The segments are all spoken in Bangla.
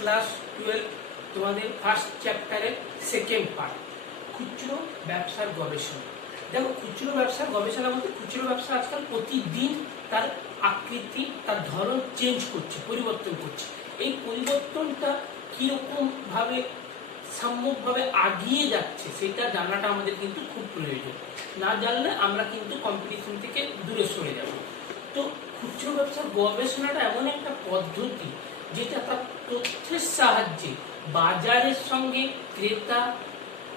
ক্লাস 12 তোমাদের ফার্স্ট চ্যাপ্টারের সেকেন্ড পার্ট, খুচরো ব্যবসার গবেষণা। দেখো, খুচরো ব্যবসার গবেষণা বলতে খুচরো ব্যবসা আজকাল প্রতিদিন তার আকৃতি, তার ধরন চেঞ্জ করছে, পরিবর্তন করছে। এই পরিবর্তনটা কিরকম ভাবে সম্মুখভাবে আগিয়ে যাচ্ছে সেটা জানাটা আমাদের কিন্তু খুব প্রয়োজন। না জানলে আমরা কিন্তু কম্পিটিশন থেকে দূরে সরে যাব। তো খুচরো ব্যবসার গবেষণাটা এমন একটা পদ্ধতি যেটা তার তথ্যের সাহায্যে বাজারের সঙ্গে ক্রেতা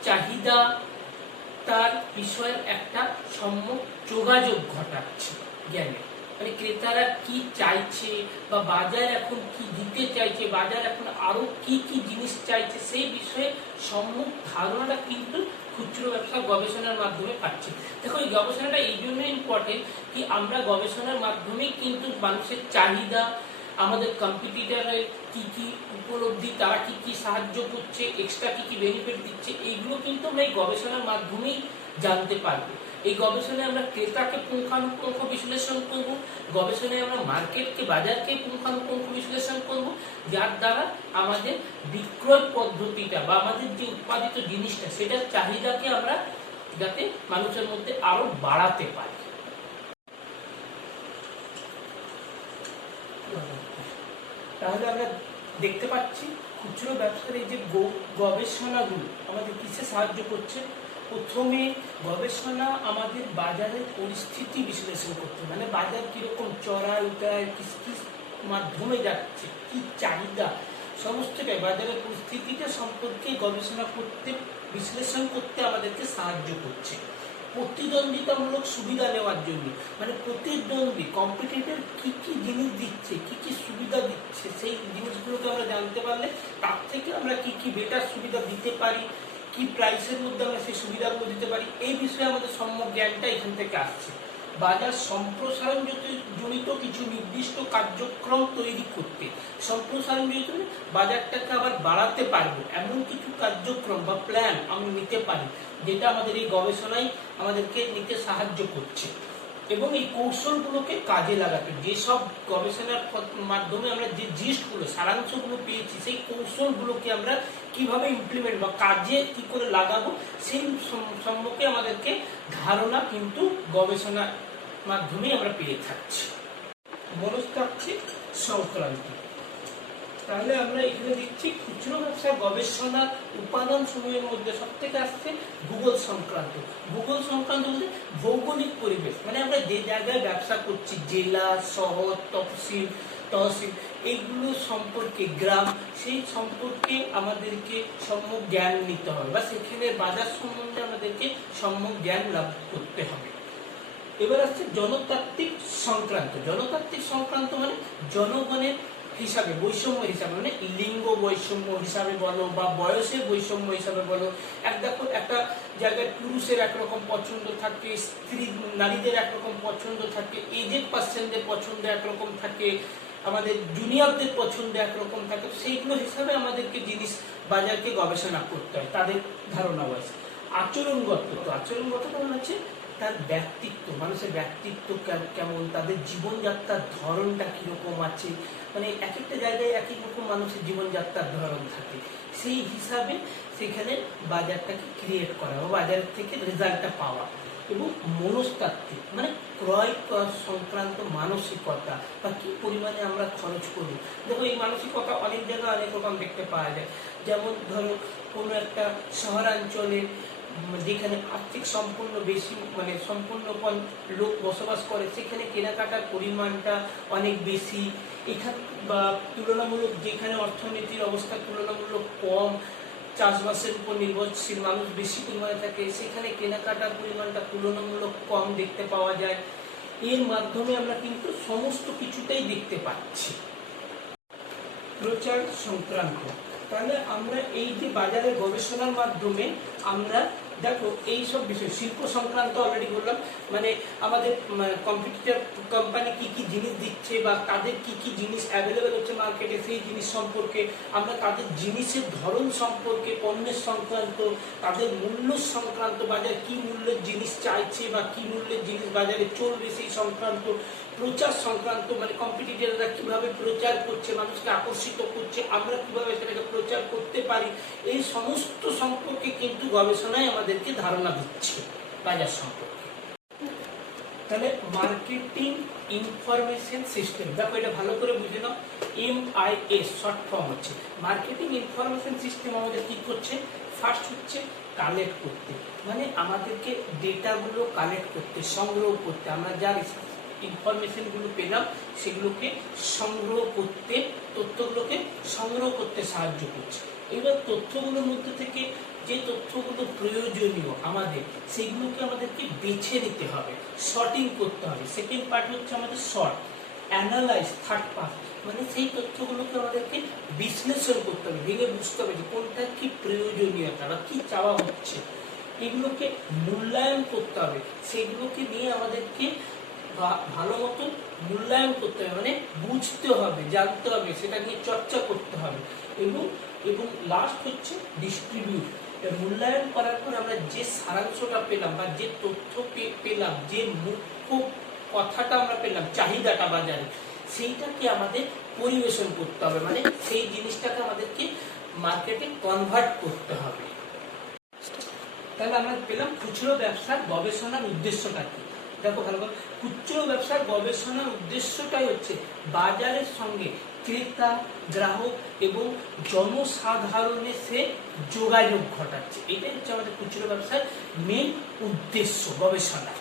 চাহিদা তার বিষয়ের একটা সম্যক যোগাযোগ ঘটাচ্ছে জ্ঞানে। মানে ক্রেতারা কি চাইছে বা বাজার এখন কি দিতে চাইছে, বাজার এখন আরো কি কি জিনিস চাইছে, সেই বিষয়ে সম্যক ধারণাটা কিন্তু খুচরো ব্যবসা গবেষণার মাধ্যমে পাচ্ছি। দেখো, এই গবেষণাটা এই জন্য ইম্পর্টেন্ট কি আমরা গবেষণার মাধ্যমেই কিন্তু মানুষের চাহিদা, আমাদের কম্পিটিটরের কি কি উপলব্ধি, তারা কি কি সাহায্য করছে, এক্সট্রা কি কি বেনিফিট দিচ্ছে, এইগুলো কিন্তু আমরা এই গবেষণার মাধ্যমেই জানতে পারবো। এই গবেষণায় আমরা ক্রেতাকে পুঙ্খানুপুঙ্খ বিশ্লেষণ করব, গবেষণায় আমরা মার্কেটকে, বাজারকে পুঙ্খানুপুঙ্খ বিশ্লেষণ করব, যার দ্বারা আমাদের বিক্রয় পদ্ধতিটা বা আমাদের যে উৎপাদিত জিনিসটা সেটার চাহিদাকে আমরা যাতে মানুষের মধ্যে আরো বাড়াতে পারি। তাহলে আমরা দেখতে পাচ্ছি খুচরো ব্যবসার এই যে গবেষণাগুলো আমাদের কিসে সাহায্য করছে। প্রথমে গবেষণা আমাদের বাজারের পরিস্থিতি বিশ্লেষণ করতে, মানে বাজার কিরকম চড়াই উঠায়, কিস কিস মাধ্যমে যাচ্ছে, কি চাহিদা, সমস্তটাই বাজারের পরিস্থিতিটা সম্পর্কে গবেষণা করতে, বিশ্লেষণ করতে আমাদেরকে সাহায্য করছে। প্রতিদ্বন্দ্বিতামূলক সুবিধা নেওয়ার জন্য, মানে প্রতিদ্বন্দ্বী কম্পিটিটর কি কি জিনিস দিচ্ছে, কি কি সুবিধা দিচ্ছে, সেই জিনিসগুলোকে আমরা জানতে পারলে তার থেকে আমরা কি কি বেটার সুবিধা দিতে পারি, কি প্রাইসের মধ্যে আমরা সেই সুবিধাগুলো দিতে পারি, এই বিষয়ে আমাদের সম্যক জ্ঞানটা এখান থেকে আসছে। বাজার সম্প্রসারণ জনিত কিছু নির্দিষ্ট কার্যক্রম তৈরি করতে, সম্প্রসারণ জনিত বাজারটাকে আবার বাড়াতে পারবো এমন কিছু কার্যক্রম বা প্ল্যান আমরা নিতে পারি, যেটা আমাদের এই গবেষণায় আমাদেরকে নিতে সাহায্য করছে। এবং এই কৌশলগুলোকে কাজে লাগাতে, যেসব গবেষণার মাধ্যমে আমরা যে জিনিসগুলো, সারাংশগুলো পেয়েছি, সেই কৌশলগুলোকে আমরা কিভাবে ইমপ্লিমেন্ট বা কাজে কি করে লাগাবো, সেই সম্পর্কে আমাদেরকে ধারণা কিন্তু গবেষণার মাধ্যমে আমরা পেয়ে থাকছি। মনস্তাত্ত্বিক সংক্রান্ত, তাহলে আমরা এখানে দেখছি খুচরো ব্যবসার গবেষণার উপাদান সমূহের মধ্যে সব থেকে আসছে ভূগোল সংক্রান্ত। ভূগোল সংক্রান্ত বলতে ভৌগোলিক পরিবেশ, মানে আমরা যে জায়গায় ব্যবসা করছি, জেলা, শহর, তহসিল এইগুলো সম্পর্কে, গ্রাম, সেই সম্পর্কে আমাদেরকে সম্যক জ্ঞান নিতে হবে বা সেখানে বাজার সম্বন্ধে আমাদেরকে সম্যক জ্ঞান লাভ করতে হবে। এবার আসছে জনতাত্ত্বিক সংক্রান্ত। জনতাত্ত্বিক সংক্রান্ত মানে জনগণের হিসাবে, বৈষম্য হিসাবে, মানে লিঙ্গ বৈষম্য হিসাবে বলো বা বয়সের বৈষম্য হিসাবে বলো। দেখো, একটা জায়গায় পুরুষের একরকম পছন্দ থাকে, নারীদের একরকম পছন্দ থাকে, এজেড পার্সনদের পছন্দ একরকম থাকে, আমাদের জুনিয়রদের পছন্দ একরকম থাকে। সেইগুলো হিসাবে আমাদেরকে জিনিস বাজারকে গবেষণা করতে হয়, তাদের ধারণা বয়স। আচরণগত, আচরণগত মানে হচ্ছে তার ব্যক্তিত্ব, মানুষের ব্যক্তিত্ব কেমন, তাদের জীবনযাত্রার ধরনটা কিরকম আছে, মানে এক একটা জায়গায় এক এক রকম মানুষের জীবনযাত্রার ধরন থাকে, সেই হিসাবে সেখানে বাজারটাকে ক্রিয়েট করা বা বাজার থেকে রেজাল্টটা পাওয়া। এবং মনস্তাত্ত্বিক মানে ক্রয় সংক্রান্ত মানসিকতা বা কি পরিমাণে আমরা খরচ করি। দেখো, এই মানসিকতা অনেক জায়গায় অনেক রকম দেখতে পাওয়া যায়। যেমন ধরো, কোনো একটা শহরাঞ্চলে যেখানে আর্থিক সম্পূর্ণ বেশি, মানে সম্পূর্ণ লোক বসবাস করে, সেখানে কেনাকাটার পরিমাণটা অনেক বেশি। এখানে বা তুলনামূলক যেখানে অর্থনীতির অবস্থা তুলনামূলক কম, চাষবাসের উপর নির্ভরশীল মানুষ বেশি পরিমাণে থাকে, সেখানে কেনাকাটার পরিমাণটা তুলনামূলক কম দেখতে পাওয়া যায়। এর মাধ্যমে আমরা কিন্তু সমস্ত কিছুটাই দেখতে পাচ্ছি। প্রচার সংক্রান্ত, তাহলে আমরা এই যে বাজারে গবেষণার মাধ্যমে আমরা দেখো এইসব বিষয়, শিল্প সংক্রান্ত অলরেডি বললাম, মানে আমাদের কম্পিটিটর কোম্পানি কি কি জিনিস দিচ্ছে বা তাদের কি কি জিনিস অ্যাভেলেবেল হচ্ছে মার্কেটে, সেই জিনিস সম্পর্কে আমরা, তাদের জিনিসের ধরন সম্পর্কে, পণ্যের সংক্রান্ত, তাদের মূল্য সংক্রান্ত, বাজার কি মূল্যের জিনিস চাইছে বা কি মূল্যের জিনিস বাজারে চলবে সেই সংক্রান্ত প্রচার সংক্রান্ত, মানে কম্পিটিটররা কিভাবে প্রচার করছে, মানুষকে আকর্ষিত করছে, আমরা কিভাবে সেটাকে প্রচার করতে পারি, এই সমস্ত সম্পর্কে কিন্তু গবেষণায় আমাদেরকে ধারণা দিচ্ছে বাজার সম্পর্কে। তাহলে মার্কেটিং ইনফরমেশন সিস্টেম, দেখো এটা ভালো করে বুঝে নাও, MIS শর্ট ফর্ম হচ্ছে। মার্কেটিং ইনফরমেশন সিস্টেম আমাদের কি করছে, ফার্স্ট হচ্ছে কালেক্ট করতে, মানে আমাদেরকে ডেটাগুলো কালেক্ট করতে, সংগ্রহ করতে, আমরা যা ইনফরমেশনগুলো পেলাম সেগুলোকে সংগ্রহ করতে, তথ্যগুলোকে সংগ্রহ করতে সাহায্য করছে। এবার তথ্যগুলোর মধ্যে থেকে যে তথ্যগুলো প্রয়োজনীয় আমাদের, সেগুলোকে আমাদেরকে বেছে নিতে হবে, শর্টিং করতে হবে। সেকেন্ড পার্ট হচ্ছে আমাদের শর্ট, অ্যানালাইজ থার্ড পার্ট, মানে সেই তথ্যগুলোকে আমাদেরকে বিশ্লেষণ করতে হবে, ভেঙে বুঝতে হবে যে কোনটা কি প্রয়োজনীয়তা বা কি চাওয়া হচ্ছে, এগুলোকে মূল্যায়ন করতে হবে, সেগুলোকে নিয়ে আমাদেরকে ভালো মতো মূল্যায়ন করতে হবে, মানে বুঝতে হবে, জানতে হবে, সেটা নিয়ে চর্চা করতে হবে। এবং লাস্ট হচ্ছে ডিস্ট্রিবিউট। মূল্যায়ন করার পর আমরা যে সারাংশটা পেলাম বা যে তথ্য পেলাম, যে মুখ্য কথাটা আমরা পেলাম, চাহিদাটা বাজারে, সেইটাকে আমাদের পরিবেশন করতে হবে, মানে সেই জিনিসটাকে আমাদেরকে মার্কেটে কনভার্ট করতে হবে। তাহলে আমরা পেলাম খুচরো ব্যবসার গবেষণার উদ্দেশ্যটা কি। দেখো ভালো করে, খুচরো ব্যবসার গবেষণার উদ্দেশ্যটাই হচ্ছে বাজারের সঙ্গে ক্রেতা, গ্রাহক এবং জনসাধারণের সে যোগাযোগ ঘটাচ্ছে। এটাই হচ্ছে আমাদের খুচরো ব্যবসার মেন উদ্দেশ্য গবেষণা।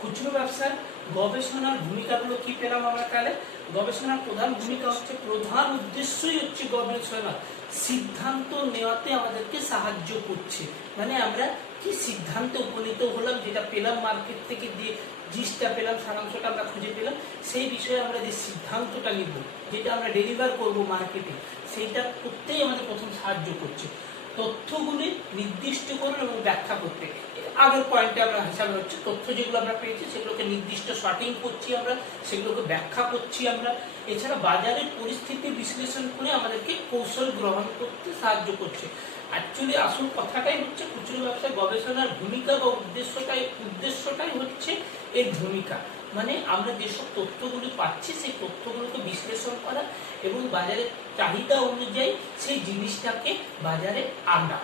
খুচরো ব্যবসার গবেষণার ভূমিকাগুলো কি পেলাম আমরা? তাহলে গবেষণার প্রধান ভূমিকা হচ্ছে, প্রধান উদ্দেশ্যই হচ্ছে গবেষণা সিদ্ধান্ত নেওয়াতে আমাদেরকে সাহায্য করছে, মানে আমরা কি সিদ্ধান্তে উপনীত হলাম, যেটা পেলাম মার্কেট থেকে, দিয়ে জিনিসটা পেলাম, সারাংশটা আমরা খুঁজে পেলাম, সেই বিষয়ে আমরা যে সিদ্ধান্তটা নিব, যেটা আমরা ডেলিভার করব মার্কেটে, সেইটা করতেই আমাদের প্রথম সাহায্য করছে। তথ্যগুলি নির্দিষ্টকরণ এবং ব্যাখ্যা করতে, আগের পয়েন্টে আমরা হিসাবে হচ্ছে তথ্য যেগুলো আমরা পেয়েছি সেগুলোকে নির্দিষ্ট শর্টিং করছি, আমরা সেগুলোকে ব্যাখ্যা করছি আমরা। এছাড়া বাজারের পরিস্থিতি বিশ্লেষণ করে আমাদেরকে কৌশল গ্রহণ করতে সাহায্য করছে। অ্যাকচুয়ালি আসল কথাটাই হচ্ছে খুচরো ব্যবসায় গবেষণার ভূমিকা বা উদ্দেশ্যটাই হচ্ছে এর ভূমিকা, মানে আমরা যেসব তথ্যগুলি পাচ্ছি সেই তথ্যগুলোকে বিশ্লেষণ করা এবং বাজারের চাহিদা অনুযায়ী সেই জিনিসটাকে বাজারে আনা।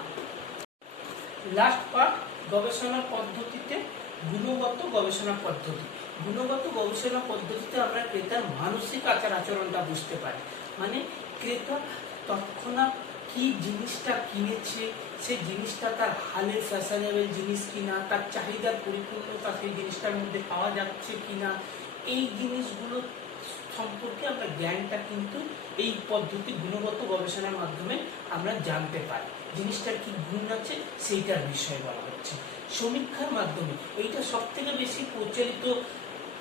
লাস্ট পার্ট, গবেষণা পদ্ধতিতে গুণগত গবেষণা পদ্ধতি। গুণগত গবেষণা পদ্ধতিতে আমরা ক্রেতার মানসিক আচার আচরণটা বুঝতে পারি, মানে ক্রেতা তৎক্ষণাৎ কি জিনিসটা কিনেছে, সেই জিনিসটা তার হালের ফ্যাশনেবল জিনিস কিনা, তার চাহিদার পরিপূর্ণতা সেই জিনিসটার মধ্যে পাওয়া যাচ্ছে কিনা, এই জিনিসগুলো সম্পর্কে আমরা জ্ঞানটা কিন্তু এই পদ্ধতি গুণগত গবেষণার মাধ্যমে আমরা জানতে পারি। জিনিসটার কি গুণ আছে সেইটার বিষয়ে বলা হচ্ছে। সমীক্ষার মাধ্যমে, এইটা সব থেকে বেশি প্রচলিত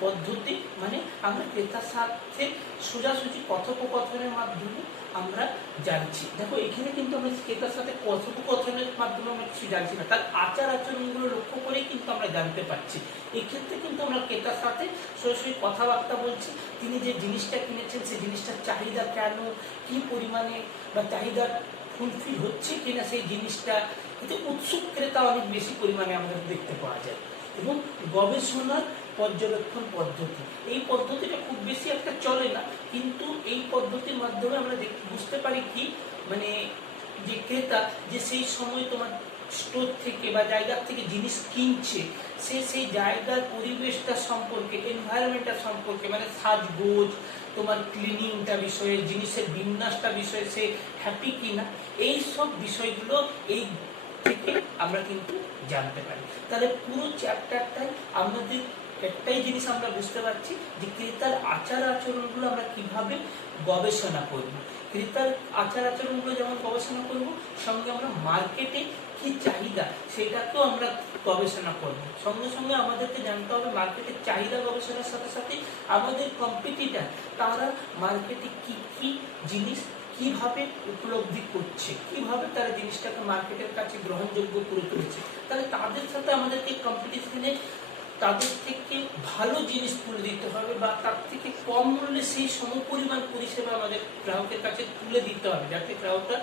পদ্ধতি, মানে আমরা ক্রেতার সাথে সোজাসুজি কথোপকথনের মাধ্যমে আমরা জানছি। দেখো এখানে কিন্তু আমরা ক্রেতার সাথে কথোপকথনের মাধ্যমে আমরা কিছু জানছি না, তার আচার আচরণগুলো লক্ষ্য করেই কিন্তু আমরা জানতে পারছি। এক্ষেত্রে কিন্তু আমরা ক্রেতার সাথে সরাসরি কথাবার্তা বলছি, তিনি যে জিনিসটা কিনেছেন সেই জিনিসটার চাহিদা কেন, কি পরিমাণে বা চাহিদা ফুলফিল হচ্ছে কিনা সেই জিনিসটা, এতে উৎসুক ক্রেতা অনেক বেশি পরিমাণে আমাদের দেখতে পাওয়া যায়। এবং গবেষণার পর্যবেক্ষণ পদ্ধতি, এই পদ্ধতিটা খুব বেশি একটা চলে না, কিন্তু এই পদ্ধতির মাধ্যমে আমরা বুঝতে পারি কি, মানে যে ক্রেতা যে সেই সময় তোমার স্টোর থেকে বা জায়গার থেকে জিনিস কিনছে, সে সেই জায়গার পরিবেশটা সম্পর্কে, এনভায়রনমেন্টটা সম্পর্কে, মানে সাজগোজ, তোমার ক্লিনিংটা বিষয়ে, জিনিসের বিন্যাসটা বিষয়ে সে হ্যাপি কিনা, এই সব বিষয়গুলো এই থেকে আমরা কিন্তু জানতে পারি। তাহলে পুরো চ্যাপ্টারটাই আমাদের একটাই জিনিস আমরা বুঝতে পারছি যে ক্রেতার আচার আচরণগুলো আমরা কিভাবে গবেষণা করব। ক্রেতার আচার আচরণগুলো যেমন গবেষণা করব, সঙ্গে আমরা মার্কেটে কি চাহিদা সেটাকেও আমরা গবেষণা করব। সঙ্গে সঙ্গে আমাদেরকে জানতে হবে মার্কেটের চাহিদা গবেষণার সাথে সাথে আমাদের কম্পিটিটর তারা মার্কেটে কি কি জিনিস কিভাবে উপলব্ধি করছে, কিভাবে তারা জিনিসটাকে মার্কেটের কাছে গ্রহণযোগ্য করে তুলেছে। তাহলে তাদের সাথে আমাদেরকে কম্পিটিশনে তাদের থেকে ভালো জিনিস তুলে দিতে হবে বা তার থেকে কম মূল্যে সেই সমপরিমাণ পরিষেবা আমাদের গ্রাহকের কাছে তুলে দিতে হবে, যাতে গ্রাহকরা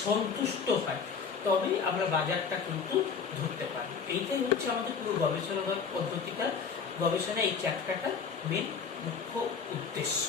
সন্তুষ্ট হয়, তবেই আমরা বাজারটা কিন্তু ধরতে পারি। এইটাই হচ্ছে আমাদের পুরো গবেষণা পদ্ধতিটার গবেষণা এই চ্যাপ্টারটা মেন মুখ্য উদ্দেশ্য।